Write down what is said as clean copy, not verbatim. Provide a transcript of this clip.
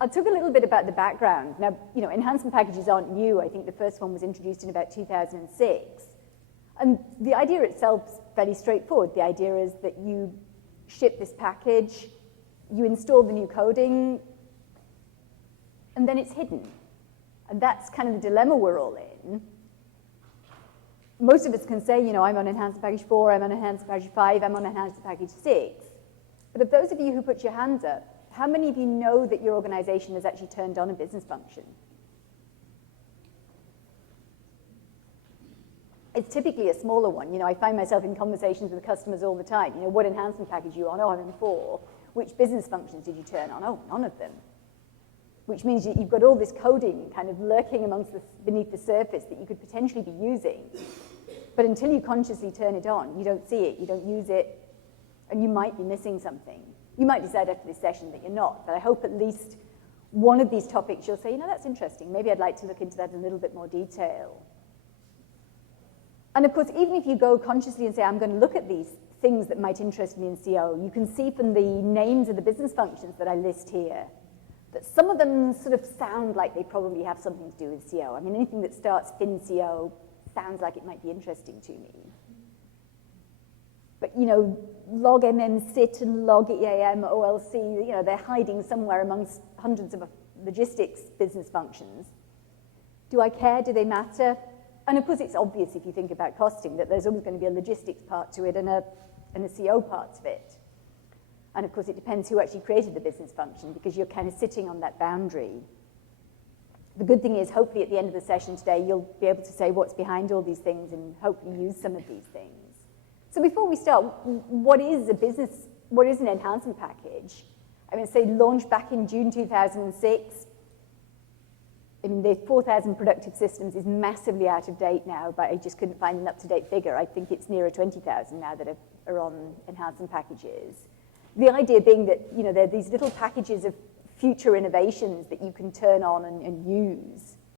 I'll talk a little bit about the background. Now, enhancement packages aren't new. I think the first one was introduced in about 2006. And the idea itself is fairly straightforward. The idea is that you ship this package, you install the new coding, and then it's hidden. And that's kind of the dilemma we're all in. Most of us can say, I'm on Enhancement Package 4, I'm on Enhancement Package 5, I'm on Enhancement Package 6. But of those of you who put your hands up, how many of you know that your organization has actually turned on a business function? It's typically a smaller one. I find myself in conversations with customers all the time. What enhancement package are you on? Oh, I'm in 4. Which business functions did you turn on? Oh, none of them. Which means you've got all this coding kind of lurking beneath the surface that you could potentially be using. But until you consciously turn it on, you don't see it, you don't use it, and you might be missing something. You might decide after this session that you're not, but I hope at least one of these topics you'll say, that's interesting. Maybe I'd like to look into that in a little bit more detail. And of course, even if you go consciously and say, I'm going to look at these things that might interest me in CO, you can see from the names of the business functions that I list here that some of them sort of sound like they probably have something to do with CO. I mean, anything that starts fin CO sounds like it might be interesting to me. But, log MM sit and log EAM OLC, they're hiding somewhere amongst hundreds of logistics business functions. Do I care? Do they matter? And of course, it's obvious if you think about costing that there's always going to be a logistics part to it and a CO part of it. And of course, it depends who actually created the business function because you're kind of sitting on that boundary. The good thing is, hopefully at the end of the session today, you'll be able to say what's behind all these things and hopefully use some of these things. So before we start, what is an enhancement package? I mean, say launched back in June 2006. I mean, the 4,000 productive systems is massively out of date now, but I just couldn't find an up-to-date figure. I think it's nearer 20,000 now that are on enhancement packages. The idea being that, there are these little packages of future innovations that you can turn on and use.